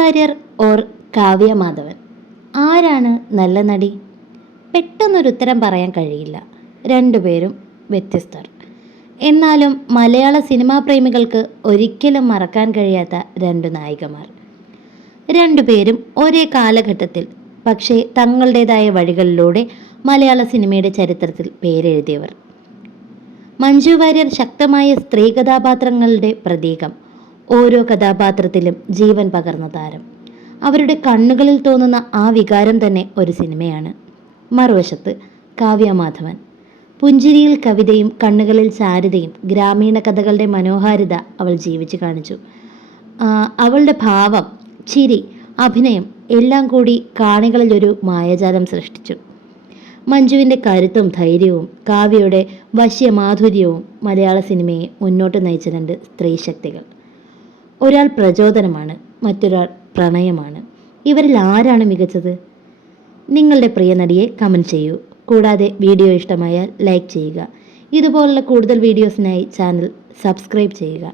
Warrier or Kavya Madhavan, ആരാണ് നല്ല നടി? പെട്ടെന്നൊരു ഉത്തരം പറയാൻ കഴിയില്ല. രണ്ടുപേരും വ്യത്യസ്തർ. എന്നാലും മലയാള സിനിമാ പ്രേമികൾക്ക് ഒരിക്കലും മറക്കാൻ കഴിയാത്ത രണ്ടു നായികമാർ. രണ്ടുപേരും ഒരേ കാലഘട്ടത്തിൽ പക്ഷേ തങ്ങളുടേതായ വഴികളിലൂടെ മലയാള സിനിമയുടെ ചരിത്രത്തിൽ പേരെഴുതിയവർ. മഞ്ജു വാര്യർ ശക്തമായ സ്ത്രീ കഥാപാത്രങ്ങളുടെ പ്രതീകം. ഓരോ കഥാപാത്രത്തിലും ജീവൻ പകർന്ന താരം. അവരുടെ കണ്ണുകളിൽ തോന്നുന്ന ആ വികാരം തന്നെ ഒരു സിനിമയാണ്. മറുവശത്ത് കാവ്യ മാധവൻ. പുഞ്ചിരിയിൽ കവിതയും കണ്ണുകളിൽ ചാരുതയും ഗ്രാമീണ കഥകളുടെ മനോഹാരിത അവൾ ജീവിച്ചു കാണിച്ചു. അവളുടെ ഭാവം, ചിരി, അഭിനയം എല്ലാം കൂടി കാണികളിലൊരു മായാജാലം സൃഷ്ടിച്ചു. മഞ്ജുവിൻ്റെ കരുത്തും ധൈര്യവും കാവ്യയുടെ വശ്യമാധുര്യവും മലയാള സിനിമയെ മുന്നോട്ട് നയിച്ച രണ്ട് സ്ത്രീ ശക്തികൾ. ഒരാൾ പ്രചോദനമാണ്, മറ്റൊരാൾ പ്രണയമാണ്. ഇവരിൽ ആരാണ് മികച്ചത്? നിങ്ങളുടെ പ്രിയ നടിയെ കമൻറ്റ് ചെയ്യൂ. കൂടാതെ വീഡിയോ ഇഷ്ടമായാൽ ലൈക്ക് ചെയ്യുക. ഇതുപോലുള്ള കൂടുതൽ വീഡിയോസിനായി ചാനൽ സബ്സ്ക്രൈബ് ചെയ്യുക.